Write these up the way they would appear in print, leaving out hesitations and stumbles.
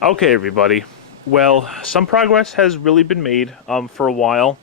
Okay, everybody. Well, some progress has really been made for a while.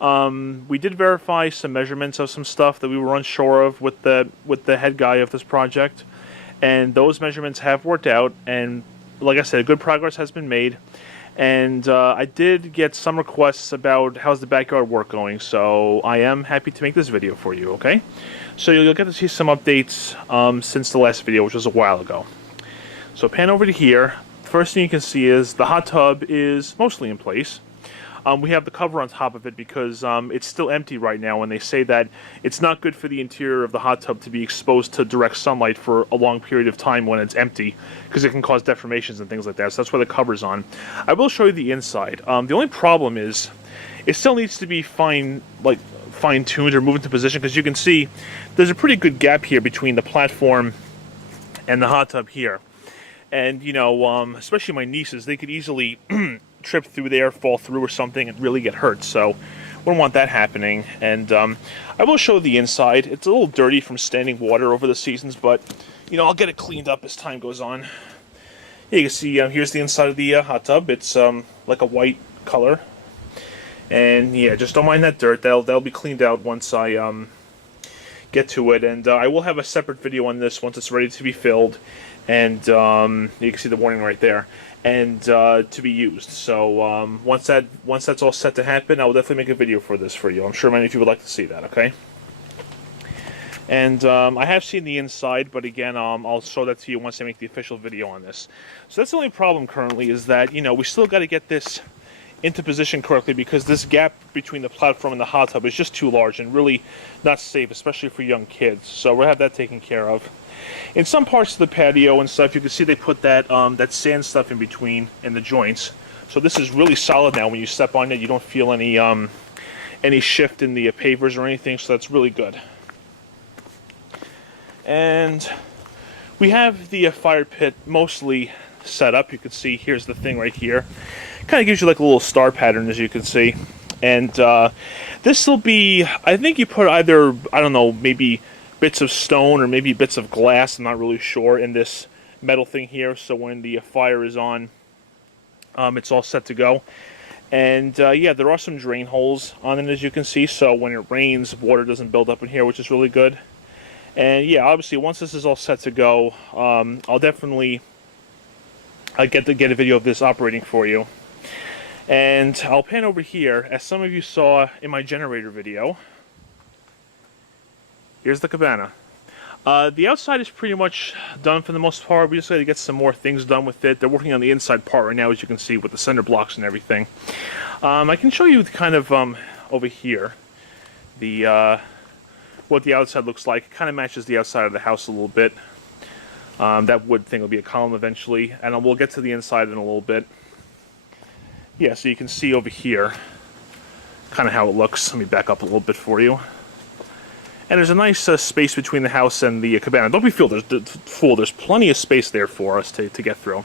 We did verify some measurements of some stuff that we were unsure of with the head guy of this project, and those measurements have worked out. And like I said, good progress has been made. And I did get some requests about how's the backyard work going, so I am happy to make this video for you. Okay, so you'll get to see some updates since the last video, which was a while ago. So pan over to here. First thing you can see is the hot tub is mostly in place. We have the cover on top of it because it's still empty right now, and they say that it's not good for the interior of the hot tub to be exposed to direct sunlight for a long period of time when it's empty, because it can cause deformations and things like that. So that's why the cover's on. I will show you the inside. The only problem is it still needs to be fine-tuned or moved into position, because you can see there's a pretty good gap here between the platform and the hot tub here. And, you know, especially my nieces, they could easily trip through there, fall through or something, and really get hurt. So, wouldn't want that happening. And I will show the inside. It's a little dirty from standing water over the seasons, but, you know, I'll get it cleaned up as time goes on. Yeah, you can see here's the inside of the hot tub. It's like a white color. And, yeah, just don't mind that dirt. That'll be cleaned out once I get to it. And I will have a separate video on this once it's ready to be filled. And you can see the warning right there, and to be used. So once that's all set to happen, I will definitely make a video for this for you. I'm sure many of you would like to see that. Okay. And I have seen the inside, but again, I'll show that to you once I make the official video on this. So that's the only problem currently, is that, you know, we still got to get this into position correctly, because this gap between the platform and the hot tub is just too large and really not safe, especially for young kids. So we'll have that taken care of. In some parts of the patio and stuff, you can see they put that that sand stuff in between in the joints. So this is really solid now. When you step on it, you don't feel any shift in the pavers or anything. So that's really good. And we have the fire pit mostly set up. You can see here's the thing right here. Kind of gives you like a little star pattern, as you can see. And this will be, I think you put either, I don't know, maybe bits of stone or maybe bits of glass, I'm not really sure, in this metal thing here, so when the fire is on, it's all set to go. And yeah, there are some drain holes on it, as you can see, so when it rains, water doesn't build up in here, which is really good. And yeah, obviously once this is all set to go, I'll definitely get a video of this operating for you. And I'll pan over here. As some of you saw in my generator video, here's the cabana. The outside is pretty much done for the most part. We just got to get some more things done with it. They're working on the inside part right now, as you can see, with the cinder blocks and everything. I can show you kind of over here what the outside looks like. It kind of matches the outside of the house a little bit. That wood thing will be a column eventually, and we'll get to the inside in a little bit. Yeah, so you can see over here kind of how it looks. Let me back up a little bit for you. And there's a nice space between the house and the cabana. Don't be fooled. There's plenty of space there for us to get through.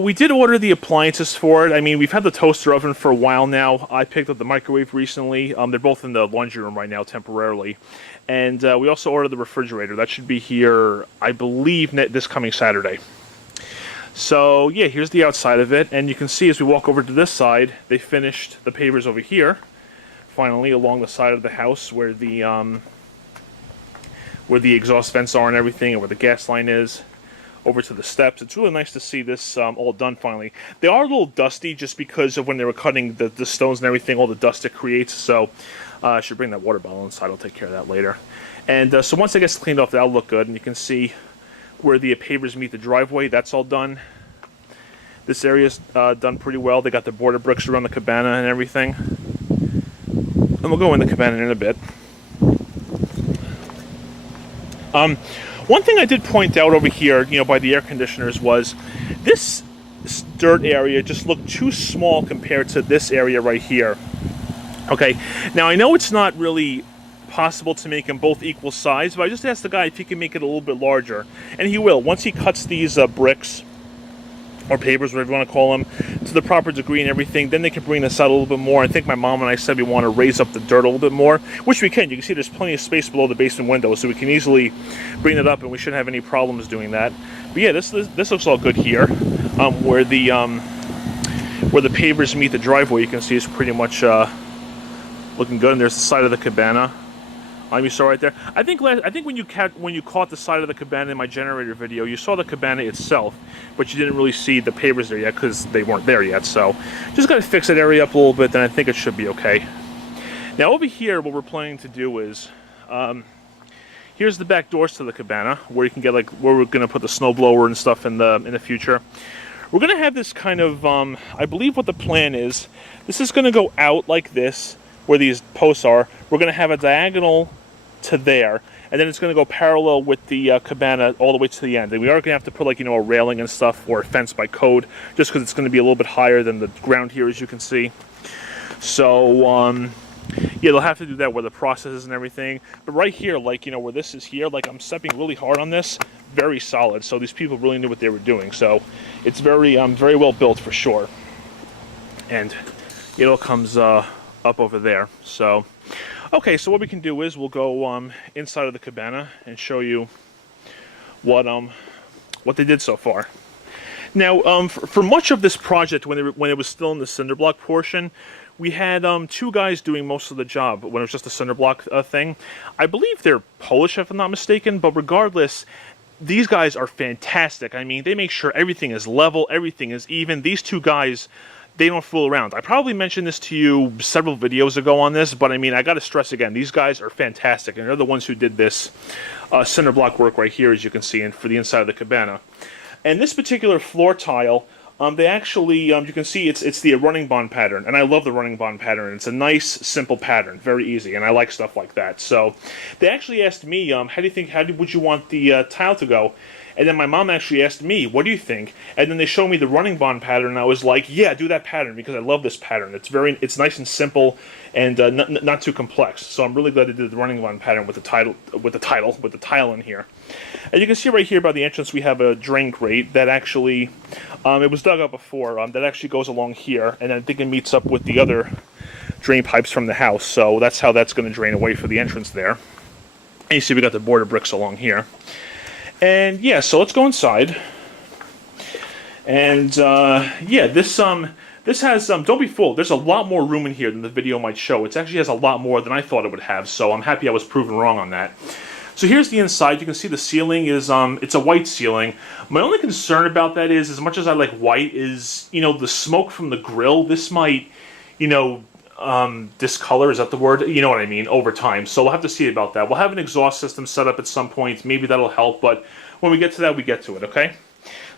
We did order the appliances for it. I mean, we've had the toaster oven for a while now. I picked up the microwave recently. They're both in the laundry room right now temporarily. And we also ordered the refrigerator. That should be here, I believe, this coming Saturday. So, yeah, here's the outside of it. And you can see as we walk over to this side, they finished the pavers over here. Finally, along the side of the house where the exhaust vents are and everything, and where the gas line is, over to the steps. It's really nice to see this all done finally. They are a little dusty just because of when they were cutting the stones and everything, all the dust it creates. So I should bring that water bottle inside. I'll take care of that later. And so once it gets cleaned off, that'll look good. And you can see where the pavers meet the driveway. That's all done. This area's done pretty well. They got the border bricks around the cabana and everything. And we'll go in the cabana in a bit. One thing I did point out over here, you know, by the air conditioners, was this dirt area just looked too small compared to this area right here. Okay, now I know it's not really possible to make them both equal size, but I just asked the guy if he can make it a little bit larger, and he will. Once he cuts these bricks, or pavers, whatever you want to call them, to the proper degree and everything, then they can bring this out a little bit more. I think my mom and I said we want to raise up the dirt a little bit more, which we can. You can see there's plenty of space below the basement window, so we can easily bring it up, and we shouldn't have any problems doing that. But yeah, this looks all good here. where the pavers meet the driveway. You can see it's pretty much looking good. And there's the side of the cabana. You saw right there. I think when you caught the side of the cabana in my generator video, you saw the cabana itself, but you didn't really see the pavers there yet because they weren't there yet. So just got to fix that area up a little bit, then I think it should be okay. Now over here, what we're planning to do is, here's the back doors to the cabana where you can get where we're going to put the snowblower and stuff in the future. We're going to have this kind of, I believe what the plan is, this is going to go out like this, where these posts are. We're going to have a diagonal to there, and then it's going to go parallel with the cabana all the way to the end. And we are going to have to put a railing and stuff or a fence by code, just because it's going to be a little bit higher than the ground here, as you can see. So yeah, they'll have to do that where the process is and everything. But right here, where this is here, I'm stepping really hard on this, very solid. So these people really knew what they were doing. So it's very very well built for sure. And it all comes up over there. So okay, so what we can do is we'll go inside of the cabana and show you what they did so far. Now, for much of this project, when it was still in the cinder block portion, we had two guys doing most of the job when it was just a cinder block thing. I believe they're Polish, if I'm not mistaken, but regardless, these guys are fantastic. I mean, they make sure everything is level, everything is even. These two guys, they don't fool around. I probably mentioned this to you several videos ago on this, but I mean, I got to stress again, these guys are fantastic, and they're the ones who did this cinder block work right here, as you can see, and for the inside of the cabana. And this particular floor tile, they actually, you can see it's the running bond pattern, and I love the running bond pattern. It's a nice, simple pattern, very easy, and I like stuff like that. So they actually asked me, how would you want the tile to go? And then my mom actually asked me, what do you think? And then they showed me the running bond pattern, and I was like, yeah, do that pattern, because I love this pattern. It's nice and simple, and not too complex. So I'm really glad they did the running bond pattern with the tile in here. As you can see right here by the entrance, we have a drain grate that actually, it was dug up before, that actually goes along here, and I think it meets up with the other drain pipes from the house. So that's how that's going to drain away for the entrance there. And you see we got the border bricks along here. And yeah, so let's go inside. And yeah, this has don't be fooled. There's a lot more room in here than the video might show. It actually has a lot more than I thought it would have. So I'm happy I was proven wrong on that. So here's the inside. You can see the ceiling is it's a white ceiling. My only concern about that is, as much as I like white, is the smoke from the grill. This might discolor, is that the word? You know what I mean, over time. So we'll have to see about that. We'll have an exhaust system set up at some point. Maybe that'll help, but when we get to that, we get to it, okay?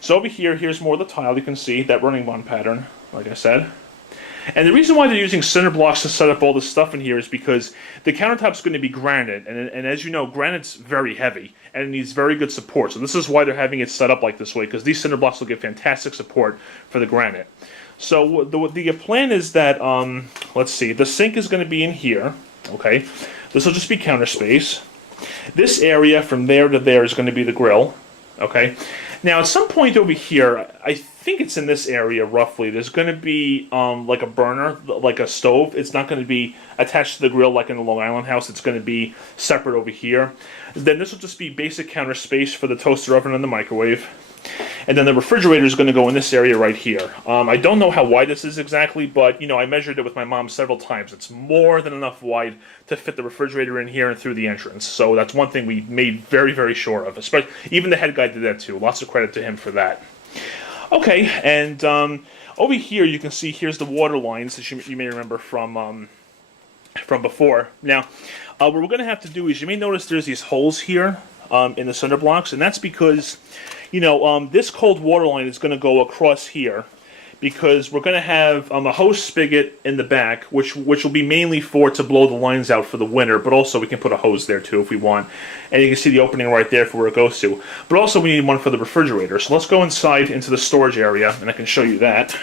So over here, here's more of the tile. You can see that running bond pattern, like I said. And the reason why they're using cinder blocks to set up all this stuff in here is because the countertop's going to be granite, and as you know, granite's very heavy, and it needs very good support. So this is why they're having it set up like this way, because these cinder blocks will give fantastic support for the granite. So the plan is that, let's see, the sink is going to be in here, okay? This will just be counter space. This area from there to there is going to be the grill, okay? Now, at some point over here, I think it's in this area roughly, there's going to be like a burner, like a stove. It's not going to be attached to the grill like in the Long Island house. It's going to be separate over here. Then this will just be basic counter space for the toaster oven and the microwave. And then the refrigerator is going to go in this area right here. I don't know how wide this is exactly, but I measured it with my mom several times. It's more than enough wide to fit the refrigerator in here and through the entrance. So that's one thing we made very, very sure of. Especially, even the head guy did that too. Lots of credit to him for that. Okay, and over here you can see here's the water lines that you may remember from before. Now, what we're going to have to do is, you may notice there's these holes here in the cinder blocks, and that's because this cold water line is going to go across here, because we're going to have a hose spigot in the back, which will be mainly to blow the lines out for the winter, but also we can put a hose there too if we want. And you can see the opening right there for where it goes to. But also we need one for the refrigerator. So let's go inside into the storage area, and I can show you that.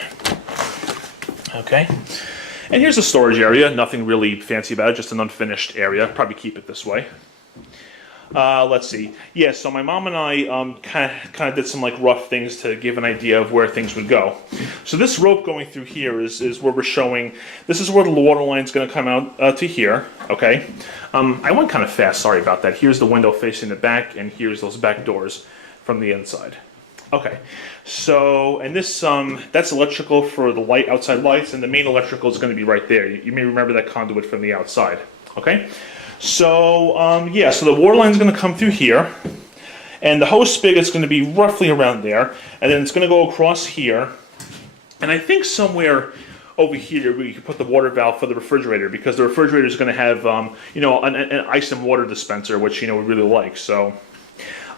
Okay. And here's the storage area. Nothing really fancy about it, just an unfinished area. Probably keep it this way. Let's see. Yeah, so my mom and I kind of did some rough things to give an idea of where things would go. So this rope going through here is where we're showing. This is where the water line is going to come out to here. Okay. I went kind of fast. Sorry about that. Here's the window facing the back, and here's those back doors from the inside. Okay, so, and this, that's electrical for the light, outside lights, and the main electrical is going to be right there. You may remember that conduit from the outside, okay? So, yeah, so the water line is going to come through here, and the hose spigot's going to be roughly around there, and then it's going to go across here, and I think somewhere over here we can put the water valve for the refrigerator, because the refrigerator is going to have, you know, an ice and water dispenser, which, you know, we really like, so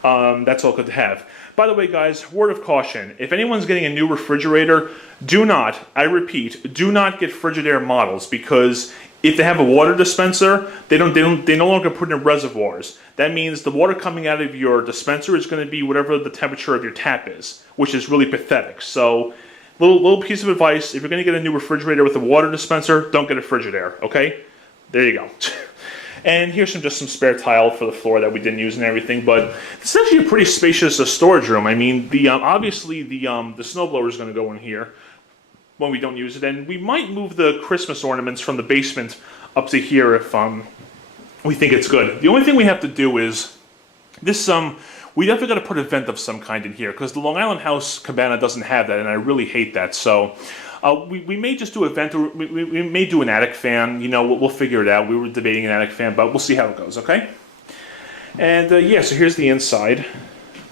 that's all good to have. By the way, guys, word of caution, if anyone's getting a new refrigerator, do not, I repeat, do not get Frigidaire models, because if they have a water dispenser, they no longer put in reservoirs. That means the water coming out of your dispenser is going to be whatever the temperature of your tap is, which is really pathetic. So, little piece of advice, if you're going to get a new refrigerator with a water dispenser, don't get a Frigidaire, okay? There you go. And here's just some spare tile for the floor that we didn't use and everything, but it's actually a pretty spacious storage room. I mean, obviously the snowblower is going to go in here when we don't use it, and we might move the Christmas ornaments from the basement up to here if we think it's good. The only thing we have to do is this we definitely got to put a vent of some kind in here, because the Long Island House Cabana doesn't have that, and I really hate that. So we may just do a vent, or we may do an attic fan. You know, we'll figure it out. We were debating an attic fan, but we'll see how it goes, okay? And yeah, so here's the inside.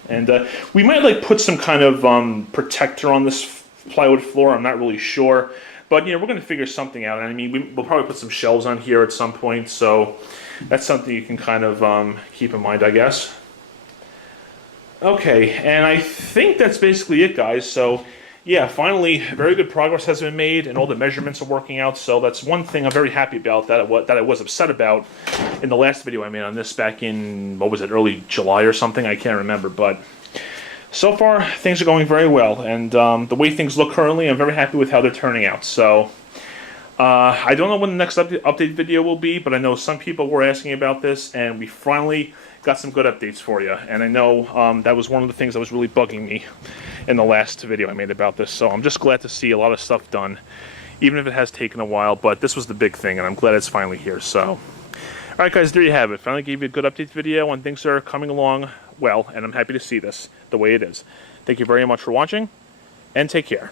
And we might like put some kind of protector on this plywood floor. I'm not really sure. But, you know, we're going to figure something out. I mean, we'll probably put some shelves on here at some point. So that's something you can kind of keep in mind, I guess. Okay, and I think that's basically it, guys. So, yeah, finally, very good progress has been made, and all the measurements are working out. So that's one thing I'm very happy about that I was upset about in the last video I made on this back in, what was it, early July or something? I can't remember, but so far, things are going very well. And the way things look currently, I'm very happy with how they're turning out. So, I don't know when the next update video will be, but I know some people were asking about this, and we finally got some good updates for you. And I know that was one of the things that was really bugging me in the last video I made about this. So I'm just glad to see a lot of stuff done, even if it has taken a while. But this was the big thing, and I'm glad it's finally here. So, alright guys, there you have it. Finally gave you a good update video, and things are coming along well, and I'm happy to see this the way it is. Thank you very much for watching, and take care.